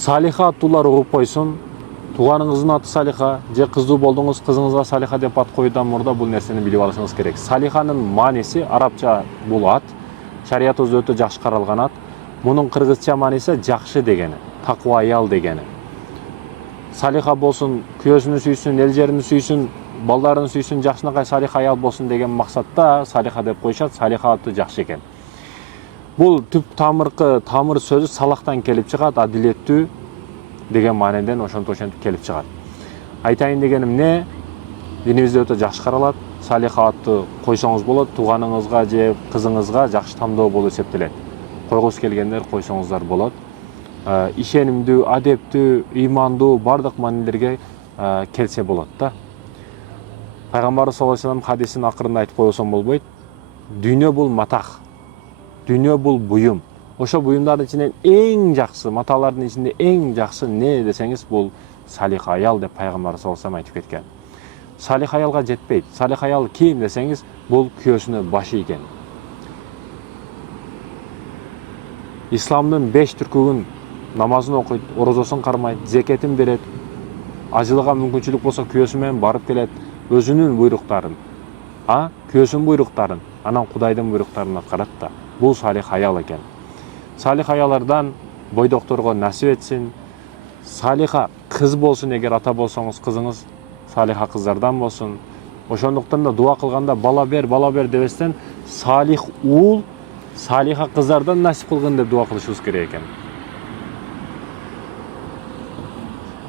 Салиха аттуулар угуп койсун. Тууганыңыздын аты Салиха, же кыздуу болдуңуз, кызыңызга Салиха деп ат коюудан мурда бул нерсени билип алышыңыз керек. Салиханын мааниси арабча бул ат, шариятыбызда өтө жакшы каралган ат. Мунун кыргызча мааниси жакшы дегени, таква аял дегени. Салиха болсун, күйөөсүн сүйсүн, эл жерин сүйсүн, балдарын сүйсүн, жакшынакай Салиха аял болсун деген максатта Салиха деп коюшат. Салиха аты жакшы экен. Бул түп тамыр сөзү салахтан келип чыгат, адилеттүү деген мааниден ошентип келип чыгат. Айтайын дегеним эмне? Динибизде өтө жакшы каралат. Салиха атты койсоңуз болот, тууганыңызга же кызыңызга жакшы тандоо болуп эсептелет. Койгуңуз келгендер койсоңуздар болот. Ишенимдүү, адептүү, ыймандуу бардык маанилерге келсе болот да. Пайгамбарыбыз саллаллаху алейхи вассалам хадисин акырында айтып койсом болбойт. Дүйнө бул матах. Дүйнө бул буюм. Ошо буюмдардын ичинен эң жакшы, маталардын ичинде эң жакшы не десеңиз, бул салиха аял деп пайгамбар саллаллаху алейхи вассалам айтып кеткен. Салиха аялга жетпейт. Салиха аял ким десеңиз, бул күйөөсүнө баш ийген. Исламдын 5 түркүгүн намазын окуйт, орозосун кармайт, зекетин берет, ажылыга мүмкүнчүлүк болсо күйөөсү менен барып келет, өзүнүн буйруктарын, күйөөсүнүн буйруктарын, анан Кудайдын буйруктарын аткарат да. Бул салих аял экен. Салих аялlardan бойдокторго насип этсин. Салиха кыз болсун, эгер ата болсоңуз, кызыңыз салиха кыздардан болсун. Ошондуктан да дуа кылганда бала бер дебестен салих уул, салиха кыздардан насип кылгын деп дуа кылышыбыз керек экен.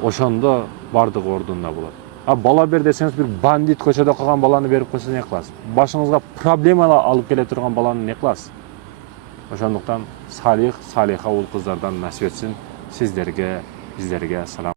Ошондо бардык ордунда болот. Бала бер десеңиз, бир бандит көчөдө калган баланы берип койсо не кыласыз? Башыңызга проблема алып келе турган баланы не кыласыз? Ошондуктан салих, салиха уул кыздардан насип этсин. Сиздерге, биздерге салам.